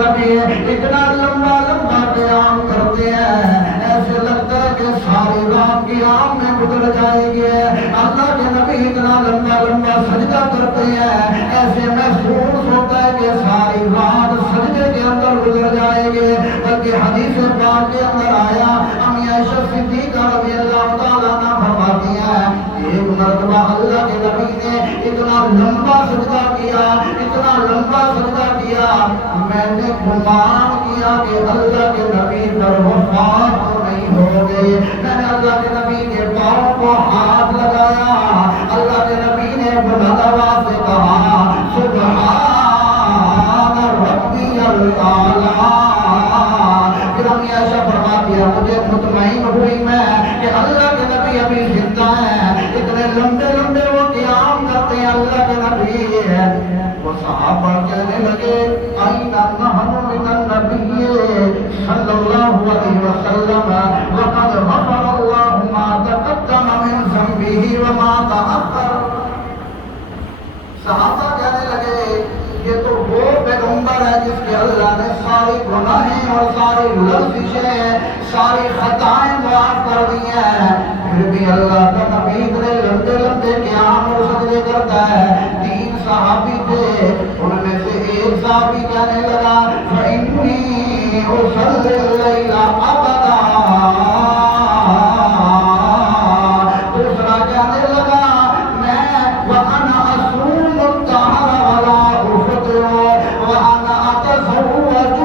نبی اتنا لمبا لمبا قیام کرتے ہیں ایسے لگتا ہے کہ ساری رات قیام میں گزر جائے گی. اللہ کے نبی اتنا لمبا لمبا سجدہ کرتے ہیں ایسے محسوس ہوتا ہے کہ ساری رات سجدے کے اندر گزر جائے گی. بلکہ حدیث پاک کے اندر آیا امی عائشہ صدیقہ رضی اللہ تعالیٰ عنہ فرماتی ہیں ایک مرتبہ اللہ کے نبی نے اتنا لمبا سجدہ کیا اتنا لمبا سجدہ کیا میں نے گمان کیا کہ اللہ کے نبی پر وفات تو نہیں ہو گئے. میں نے اللہ کے نبی کے پاؤں کو ہاتھ لگایا. اللہ کے نبی نے بلند آواز سے کہا سبحان ربی الاعلیٰ. پھر امی عائشہ فرماتی ہے مجھے مطمئن ہوئی میں کہ اللہ کے نبی ابھی زندہ ہیں. اتنے لمبے لمبے وہ قیام کرتے ہیں اللہ کے نبی ہے. وہ صحابہ کہنے لگے این نحن من النبی صلی اللہ علیہ وسلم وقد غفر اللہ ما تقدم من ذنبہ وما تأخر. صحابہ کہنے لگے یہ تو وہ پیغمبر ہے جس کے اللہ نے ساری گناہیں اور ساری لغزشیں ساری خطائیں معاف کر دی ہیں. پھر بھی اللہ کا نبی اتنے لمبے لمبے قیام اور سجدے کرتا ہے. 3 صحابی تھے ان میں سے ایک صحابی کہنے لگا فإنی اصلی اللیل ابدا. دوسرا کہنے لگا میں وانا اصوم الدہر ولا افطر وانا اتزوج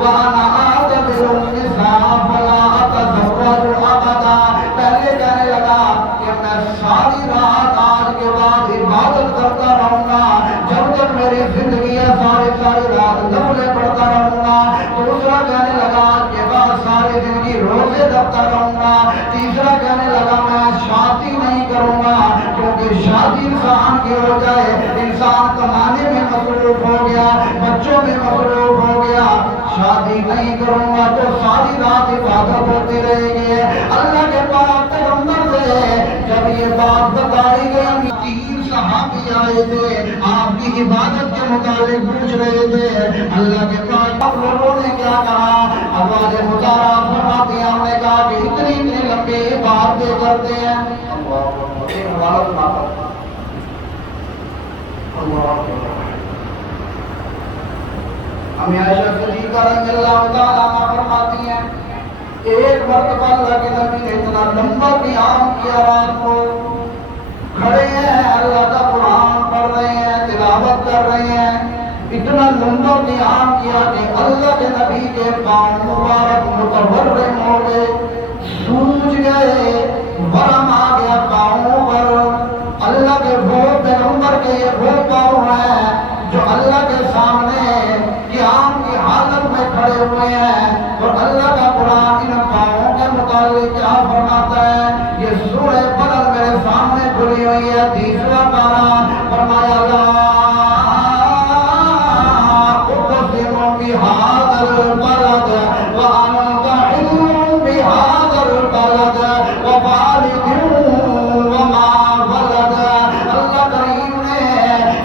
وانا اعتبر النساء فلا اتزوج ابدا. پہلے کہنے لگا کہ میں ساری رات آج کے بعد عبادت کرتا رہوں گا جب تک میری زندگی ہے ساری رات نفلیں پڑھتا رہوں گا. دوسرا کہنے لگا آج کے بعد ساری زندگی روزے رکھتا رہوں گا. تیسرا کہنے لگا میں شادی نہیں کروں گا کیونکہ شادی انسان کی ہو جائے انسان کمانے میں مصروف ہو گیا بچوں میں مصروف ہو گیا. شادی نہیں کروں گا تو ساری رات عبادت ہوتی رہے گی. اللہ کے پاک پیغمبر سے جب یہ بات بتائی گئی 3 صحابی آئے تھے آپ کی عبادت کے متعلق پوچھ رہے تھے. اللہ کے پاک لوگوں نے کیا کہا آواز مطالعہ فرماتی ہیں ہم نے کہا کہ اتنی لمبی عبادتیں کرتے ہیں. امی عائشہ صدیقہ رضی اللہ تعالیٰ عنہ فرماتی ہیں ایک مرتبہ اللہ کے نبی نے اتنا لمبا قیام کیا رات کو کھڑے ہیں اللہ کا قرآن پڑھ رہے ہیں تلاوت کر رہے ہیں. اتنا لمبا قیام کیا کہ اللہ کے نبی کے پاؤں مبارک متورم ہو گئے سوج گئے ورم آ گیا پاؤں پر. اللہ کے وہ پیغمبر کے یہ وہ پاؤں ہیں جو اللہ کے سامنے قیام کی حالت میں کھڑے ہوئے ہیں. اور اللہ کا قرآن ان پاؤں کے متعلق کیا فرماتا ہے یہ سورہ بلد میرے سامنے کھلی ہوئی ہے 3واں پارہ. فرمایا لا اقسم بہذا البلد وانت حل بہذا البلد ووالد وما ولد. اللہ کریم نے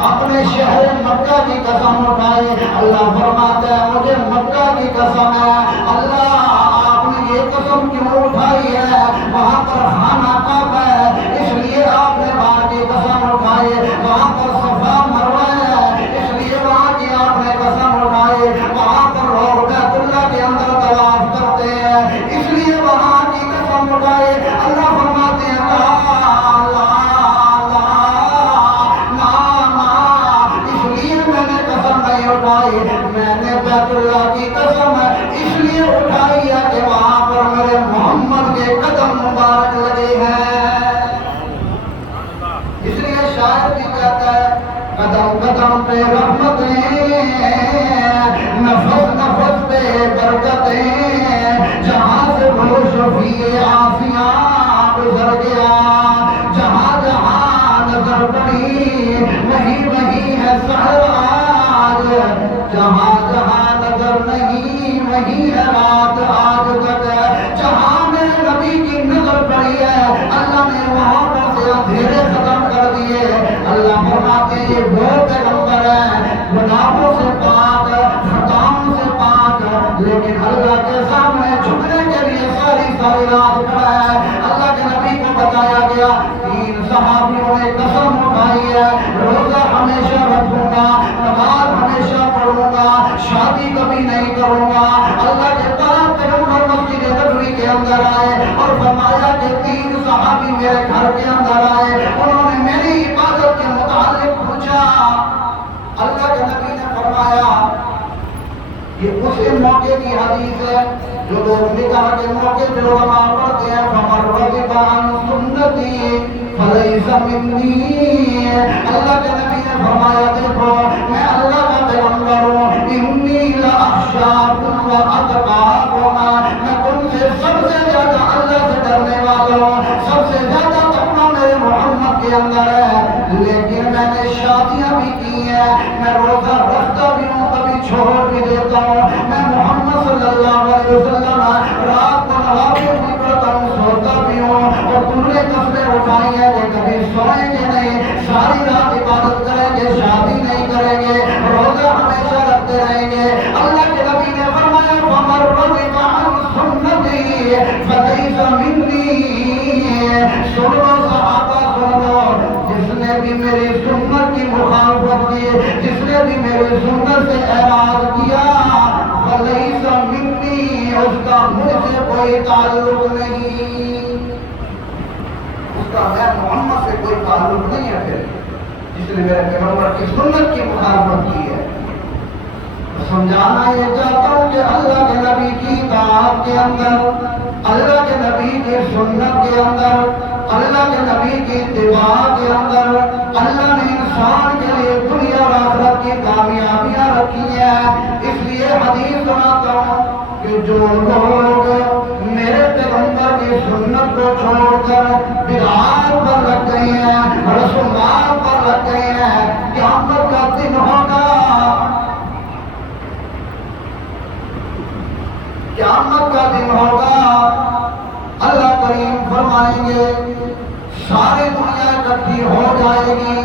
اپنے شہر مکہ کی قسم اٹھائی. اللہ فرماتا ہے مجھے مکہ کی قسم ہے. اللہ آپ نے یہ قسم کیوں اٹھائی ہے وہاں پر خانہ کعبہ ہے اس لیے آپ نے وہاں کی قسم اٹھائی. وہاں پر صفا مروہ ہے اس لیے وہاں کی آپ نے قسم اٹھائی. وہاں پر لوگ بیت اللہ کے اندر طواف کرتے ہیں اس لیے وہاں کی قسم اٹھائی. اللہ فرماتے ہیں اس لیے میں نے قسم نہیں اٹھائی میں نے بیت اللہ کی قسم اس لیے اٹھائی ہے کہ وہاں پر میرے محمد کے قدم مبارک لگے ہیں. اس لیے شاعر بھی کہتا ہے قدم قدم پہ رحمتیں نفس نفس پہ برکتیں جہاں سے وہ شفیع عافیاں گزر گیا جہاں جہاں نظر پڑی وہی وہی ہے سحر آج جہاں جہاں نظر نہیں وہی ہے رات آج تک. جہاں میرے نبی کی نظر پڑی ہے اللہ نے وہاں پر سے اندھیرے ختم کر دیے. اللہ فرماتے ہیں یہ وہ پیغمبر ہیں گناہوں سے پاک یہ اسی موقع کی حدیث ہے جو لوگ نکاح کے موقع پہ علماء پڑھتے ہیں فمن رغب عن سنتی فلیس منی. اللہ کے نبی نے فرمایا دیکھو میں اللہ کا پیغمبر ہوں, انی لاخشاکم واتقاکم, میں تم سے سب سے زیادہ اللہ سے ڈرنے والا ہوں, سب سے زیادہ تقویٰ میرے محمد کے اندر ہے. لیکن میں نے شادیاں بھی کی ہیں, میں روزہ رکھتا بھی ہوں, کبھی چھوڑ بھی دیتا ہوں, میں محمد صلی اللہ علیہ وسلم رات کو نوافل بھی پڑھتا ہوں, سوتا بھی ہوں, اور تم نے قسمیں اٹھائی ہیں کہ کبھی سوئیں گے نہیں, ساری رات عبادت کریں گے, شادی نہیں کریں گے, روزہ ہمیشہ رکھتے رہیں گے. اللہ کے نبی نے فرمایا فمن رغب عن سنتی فلیس منی. سنو صحابہ سنو, جس نے بھی میری سنت کی مخالفت کی, جس نے بھی میری سنت سے اعراض کیا, فلیس منی, اس کا مجھ سے کوئی تعلق نہیں, اس کا میں محمد سے کوئی تعلق نہیں ہے. پھر جس نے میرے پیغمبر کی سنت کی مخالفت کی ہے. سمجھانا یہ چاہتا ہوں کہ اللہ کے نبی کی اطاعت کے اندر, اللہ کے نبی کی سنت کے اندر, اللہ کے نبی کی اتباع کے اندر اللہ نے انسان کے لیے دنیا اور آخرت کی کامیابیاں رکھی ہیں. اس لیے حدیث سناتا ہوں کہ جو لوگ میرے پیغمبر کی سنت کو چھوڑ کر بدعات پر لگ گئے ہیں, رسومات پر لگ گئے ہیں, قیامت کا دن ہوگا, قیامت کا دن ہوگا, اللہ کریم فرمائیں گے ساری دنیا اکٹھی ہو جائے گی,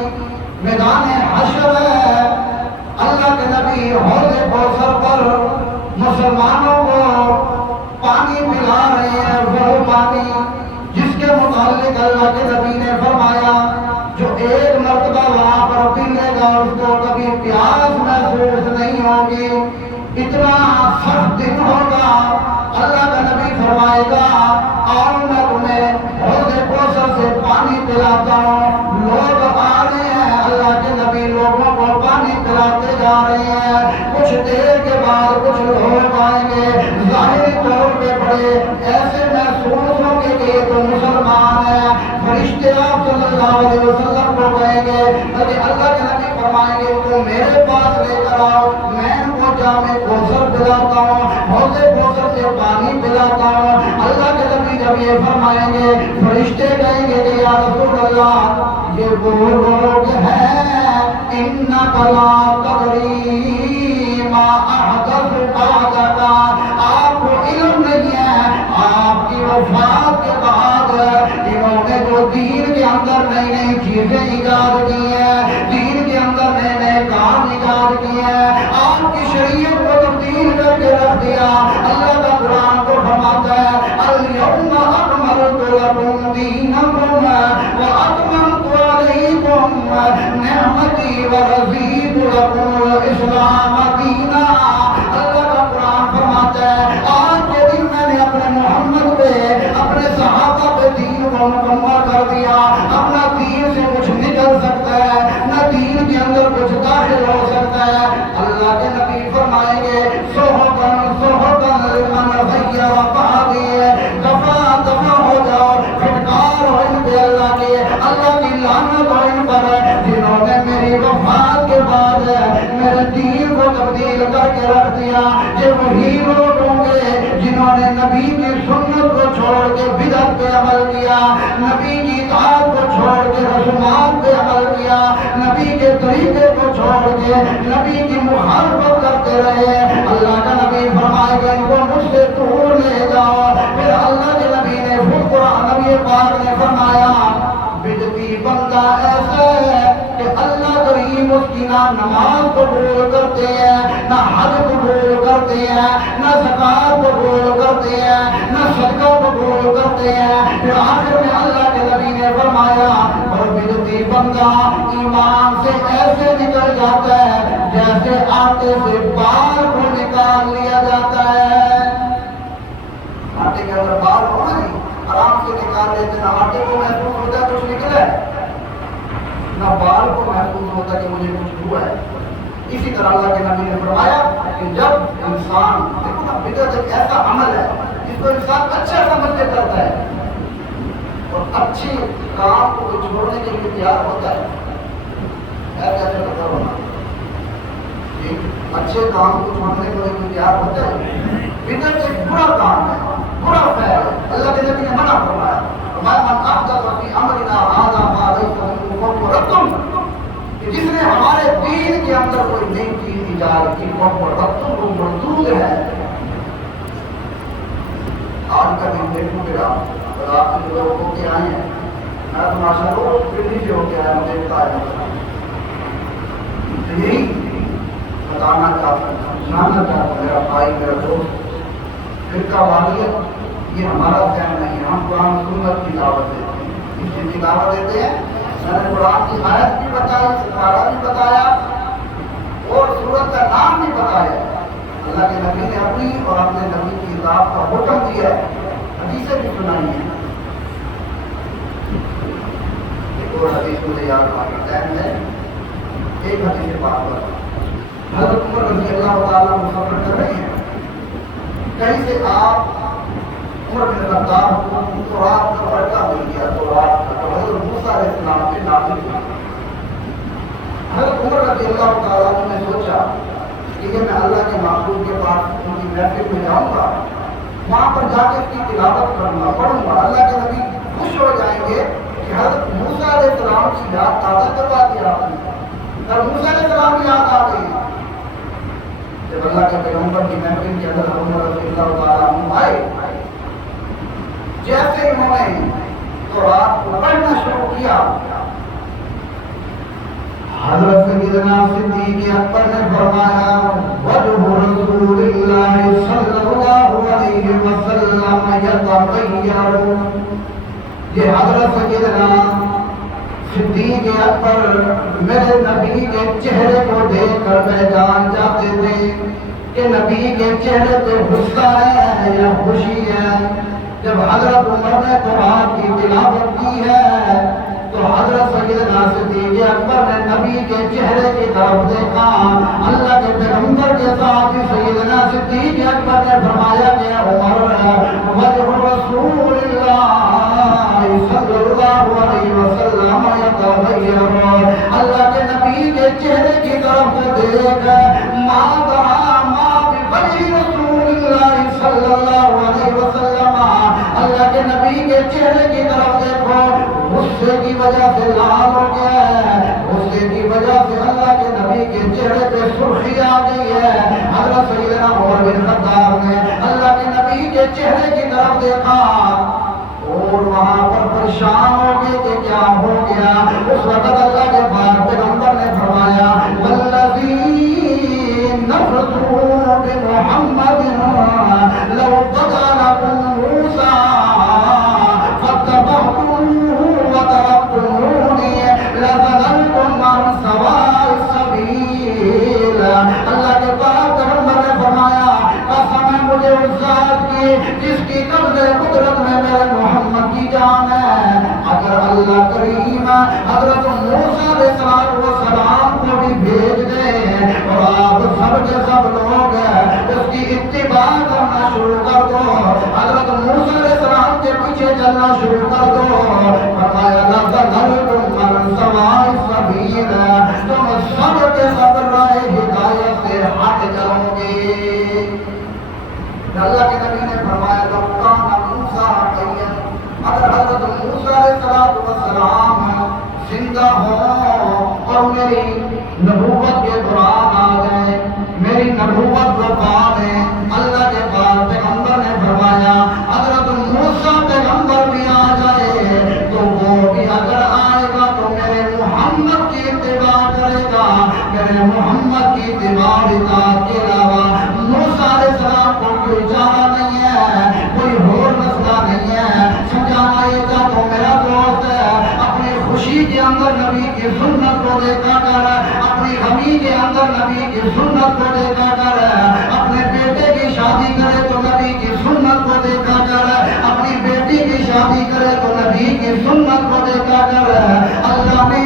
میدان حشر ہے, اللہ کے نبی حوض کوثر پر مسلمانوں کو پانی پلا رہے ہیں, وہ پانی جس کے متعلق اللہ کے نبی نے فرمایا جو ایک مرتبہ وہاں پر پینے گا اس کو کبھی پیاس محسوس نہیں ہوگی, اتنا سخت دن ہوگا. اللہ کا نبی فرمائے گا اور میں تمہیں حوض کوثر سے پانی پلاتا ہوں. لوگ آ رہے ہیں, اللہ کے نبی لوگوں کو پانی پلاتے جا رہے ہیں. کچھ دیر کے بعد کچھ لوگ آئیں گے, ظاہری طور پہ بڑے ایسے محسوس ہوں گے کہ یہ تو مسلمان ہے. فرشتے آپ صلی اللہ علیہ وسلم کو کہیں گے, اللہ کے نبی فرمائیں گے تو میرے پاس لے کر آؤ, میں ان کو جام کوثر پلاتا ہوں, حوض کوثر سے پانی پلاتا ہوں. اللہ کے نبی جب یہ فرمائیں گے فرشتے کہیں گے کہ یا رسول اللہ یہ وہ لوگ ہیں انک لا تدری ما احدث بعدک, آپ کو علم نہیں ہے آپ کی وفات کے بعد انہوں نے جو دین کے اندر نئی نئی چیزیں ایجاد کی ہیں, دین کے اندر نئے نئے کام ایجاد کیے ہیں, آپ کی شریعت کو تبدیل کر کے رکھ دیا. اللہ کا قرآن کو فرماتا ہے الیوم اکملت لکم دینکم واتممت علیکم نعمتی ورضیت لکم الاسلام دینا. اللہ کا قرآن فرماتا ہے آج کے دن میں نے اپنے محمد پہ, اپنے صحابہ پہ دین کو مکمل کر دیا. اپنا دین سے کچھ نکل سکتا ہے, نہ دین کے اندر کچھ داخل ہو سکتا ہے. اللہ کے نبی فرمائیں گے صحبن صحبن لمن غیر وفادی, دفع دفع ہو جاؤ, پھٹکار ہو ان پہ اللہ کی, اللہ کی لعنت ہو ان پر جنہوں نے میری وفات کے بعد میرے دین کو تبدیل کر کے رکھ دیا. یہ وہی لوگ ہوں گے جنہوں نے نبی کی سنت کو چھوڑ کے بدعت پہ عمل کیا, نبی کی اطاعت کو چھوڑ کے رسومات پہ عمل کیا, نبی کے طریقے کو چھوڑ کے نبی کی مخالفت کرتے رہے. اللہ کا نبی فرمائے گا ان کو مجھ سے دور لے جاؤ. پھر اللہ کے نبی نے خود قرآن نبی پاک نے فرمایا بدعتی بندہ ایسا ہے کہ اللہ کریم اس کی نہ نماز قبول کرتے ہیں, نہ حج قبول کرتے ہیں, نہ زکات قبول کرتے ہیں, نہ صدقہ قبول کرتے ہیں. پھر آخر میں اللہ کے نبی نے فرمایا اور بدعتی بندہ ایمان سے ایسے نکل جاتا ہے جیسے آٹے سے بال کو نکال لیا جاتا ہے. آٹے کے اندر بال ہونا نہیں, آرام سے نکال لیتے, نہ آٹے کو محسوس ہوتا ہے کچھ نکلا ہے, نہ بال کو محسوس ہوتا کہ مجھے کچھ ہوا ہے. اسی طرح اللہ کے نبی نے فرمایا کہ جب انسان دیکھو نا، بدعت ایک ایسا عمل ہے جس کو انسان اچھا سمجھ کے کرتا ہے اور اچھے کام کو چھوڑنے کے لیے تیار ہوتا ہے. ایسا ہونا اچھے کام کو چھوڑنے کے لیے تیار ہوتا ہے. بدعت ایک برا کام ہے، برا فعل ہے. اللہ کے نبی نے منع فرمایا، من احدث فی امرنا ھذا ما لیس منہ فہو رد، کہ جس نے ہمارے دین کے اندر کوئی نئی چیز ایجاد کی فہو رد، وہ مردود ہے. آج کا دن دیکھوں گا رات میں لوگ ہو کے آئے ہیں، میں تو ماشاء اللہ پھر سے ہو کے آیا ہوں، دیکھتا ہے یہی بتانا چاہتا ہوں، سمجھانا چاہتا ہوں میرا بھائی میرا دوست، فرقہ واریت یہ ہمارا ذہن نہیں ہے. ہم قرآن سنت کی دعوت دیتے ہیں، اس چیز کی دعوت دیتے ہیں. میں نے قرآن کی آیت بھی بتائی، ستارہ بھی بتایا اور سورت کا نام بھی بتایا. اللہ کے نبی نے اپنی اور اپنے نبی کی ذات کا حکم دیا ہے، حدیثیں بھی سنائی ہیں. ایک اور حدیث مجھے یاد آتا ہے، ایک حدیث پاک پر حضرت عمر رضی اللہ تعالیٰ مسافر کر رہے ہیں، کہیں سے آپ عمر بن خطاب کو تورات کا پڑھتا مل گیا. تورات کا حضرت موسیٰ علیہ السلام پہ نازل ہوا. حضرت عمر رضی اللہ تعالیٰ نے سوچا کہ میں اللہ کے محبوب کے پاس ان کی محفل میں جاؤں گا، وہاں پر جا کے اس کی تلاوت کروں گا، پڑھوں گا. اللہ کے نبی خوش ہو جائیں گے کہ حضرت موسیٰ علیہ السلام کی یاد تازہ کروا دیا آپ نے. اور موسیٰ علیہ السلام کی یاد آ گئی. جب اللہ کے پیغمبر کی محفل کے اندر عمر رضی اللہ تعالیٰ عنہ آئے، جیسے انہوں نے تورات کو پڑھنا شروع کیا، حضرت سیدنا صدیق اکبر نے فرمایا وجہ رسول اللہ صلی اللہ علیہ وسلم یتغیر. یہ حضرت سیدنا صدیق اکبر میرے نبی کے چہرے کو دیکھ کر پہچان جاتے تھے کہ نبی کے چہرے پہ غصہ ہے یا خوشی ہے. جب حضرت عمر نے قرآن کی تلاوت کی ہے تو حضرت سیدنا صدیق اکبر نے نبی کے چہرے کی طرف دیکھا. اللہ کے پیغمبر کے ساتھ سیدنا صدیق اکبر نے فرمایا کہ عمر وجہ رسول اللہ صلی اللہ علیہ وسلم یتغیر. اللہ کے نبی کے چہرے کی طرف دیکھ بوجہ رسول اللہ صلی اللہ علیہ وسلم. اللہ کے نبی کے چہرے کی طرف دیکھو، غصے کی وجہ سے لال ہو گیا ہے، غصے کی وجہ سے اللہ کے نبی کے چہرے پہ سرخی آ گئی ہے. حضرت سیدنا عمر بن خطاب نے اللہ کے نبی کے چہرے کی طرف دیکھا اور وہاں پر پریشان ہو گئے کہ کیا ہو گیا. اس وقت اللہ کے پاک پیغمبر نے فرمایا والذی نفرت بمحمد لو بدا لکم موسیٰ فاتبعتموہ وترکتمونی لضللتم عن سواء السبیل. اللہ کے پاک پیغمبر نے فرمایا قسم ہے مجھے اس ذات کی جس کی قبض قدرت میں میرے محمد کی جان ہے، اگر اللہ کریم حضرت موسیٰ علیہ السلام کو بھی بھیج دے اور آپ سب کے سب لوگ اس کی اتباع کرنا شروع کر دو، حضرت موسیٰ علیہ السلام کے پیچھے چلنا شروع کر دو، فرمایا لَضَلَلْتُمْ عَنْ سَوَاءِ السَّبِيلِ، تم سب کے سب راہ ہدایت سے ہٹ جاؤ گے. اللہ کے نبی نے فرمایا لَوْ كَانَ مُوسَىٰ حَيًّا، اگر حضرت موسیٰ علیہ السلام زندہ ہوں اور میری نبوت کے دوران آ گئے، میری نبوت کو پا لیں. اللہ کے پاک پیغمبر نے فرمایا حضرت موسیٰ پیغمبر بھی آ جائے تو وہ بھی اگر آئے گا تو میرے محمد کی اتباع کرے گا، میرے محمد کی اتباع کے علاوہ موسیٰ علیہ السلام کو کوئی چارہ نہیں ہے، کوئی اور مسئلہ نہیں ہے. سمجھانا یہ تھا تو میرا دوست ہے اپنی خوشی کے اندر نبی کی سنت کو دیکھا کر، اپنی غمی کے اندر نبی کی سنت کو دیکھا کر، اپنے بیٹے کی شادی کرے تو نبی کی سنت کو دیکھا کر، اپنی بیٹی کی شادی کرے تو نبی کی سنت کو دیکھا کر. اللہ نے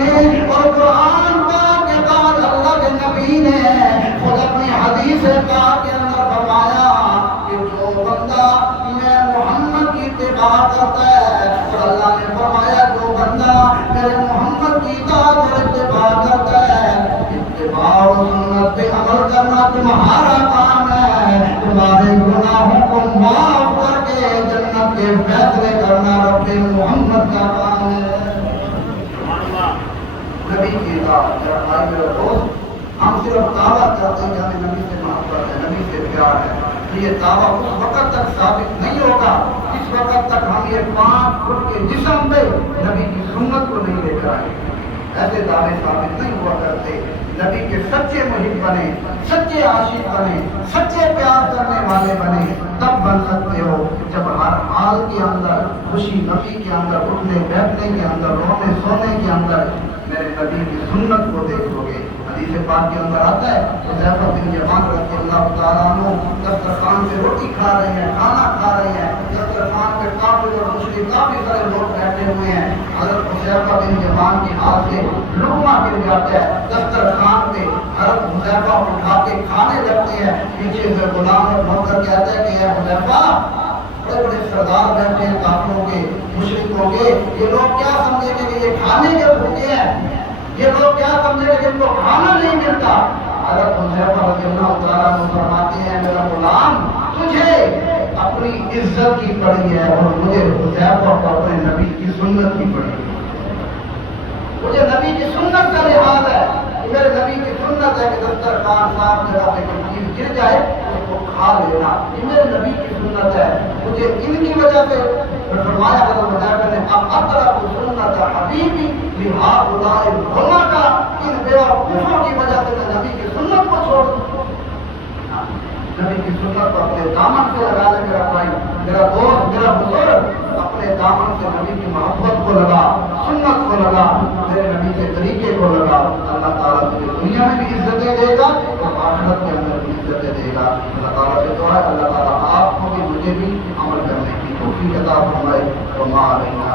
اور قرآن پاک کے بعد اللہ کے نبی نے خود اپنی حدیث پاک کے اندر اتباع کرتا ہے. اور اللہ نے فرمایا جو بندہ میرے محمد کی اطاعت اور اتباع کرتا ہے، اتباع و سنت پہ عمل کرنا تمہارا کام ہے، تمہارے گناہوں کو معاف کر کے جنت کے فیصلے کرنا رب محمد کا کام ہے. نبی کی اطاعت. میرا بھائی میرا دوست، ہم صرف دعویٰ کرتے ہیں کہ ہمیں نبی سے محبت ہے، نبی سے پیار ہے. یہ دعویٰ اس وقت تک ثابت نہیں ہوگا جس وقت تک ہم یہ 5 فٹ کے جسم پہ نبی کی سنت کو نہیں لے کر آئیں. ایسے دعوے ثابت نہیں ہوا کرتے. نبی کے سچے محب بنے، سچے عاشق بنے، سچے پیار کرنے والے بنے، تب بن سکتے ہو جب ہر حال کے اندر خوشی نبی کے اندر، اٹھنے بیٹھنے کے اندر، رونے سونے کے اندر میرے نبی کی سنت کو دیکھو گے. حدیث پاک کے اندر آتا ہے حذیفہ بن یمان رضی اللہ تعالیٰ عنہ دسترخوان پہ روٹی کھا رہے ہیں، کھانا کھا رہے ہیں، دسترخوان پہ کافر اور مشرک کافی سارے لوگ بیٹھے ہوئے ہیں. حضرت حذیفہ بن یمان کے ہاتھ سے لقمہ گر جاتا ہے دسترخوان پہ. حضرت حذیفہ اٹھا کے کھانے لگتے ہیں. پیچھے سے غلام اور نوکر کہتا ہے کہ اے حذیفہ، بڑے بڑے سردار بیٹھے ہیں کافروں کے، مشرکوں کے، یہ لوگ کیا سمجھیں گے کہ یہ کھانے کے بھوکے ہیں، یہ لوگ کیا سمجھیں گے کہ ان کو کھانا نہیں ملتا. حضرت حذیفہ رضی اللہ تعالیٰ عنہ فرماتے ہیں میرا غلام، تجھے اپنی عزت کی پڑی ہے اور مجھے حذیفہ کو اپنے نبی کی سنت کی پڑی ہے. مجھے نبی کی سنت کا لحاظ ہے، میرے نبی کی سنت ہے کہ دسترخوان صاف جگہ پہ کوئی چیز گر جائے اس کو کھا لینا، یہ میرے نبی کی سنت ہے. مجھے ان کی وجہ سے فرمایا حضرت حذیفہ نے اب اطرق سنت حبیبی لہؤلاء الحمقى، ان بیوقوفوں کی وجہ سے میں نبی کی سنت کو چھوڑ دوں. نبی کی سنت کو اپنے دامن سے لگا لے میرا بھائی، میرا دوست، میرا بزرگ، اپنے دامن سے نبی کی محبت کو لگا، سنت کو لگا، میرے نبی کے طریقے کو لگا. اللہ تعالیٰ تجھے دنیا میں بھی عزتیں دے گا اور آخرت کے اندر بھی عزتیں دے گا. اللہ تعالیٰ سے دعا ہے اللہ تعالیٰ آپ کو بھی مجھے بھی عمل کرنے کی توفیق عطا فرمائے. وما علینا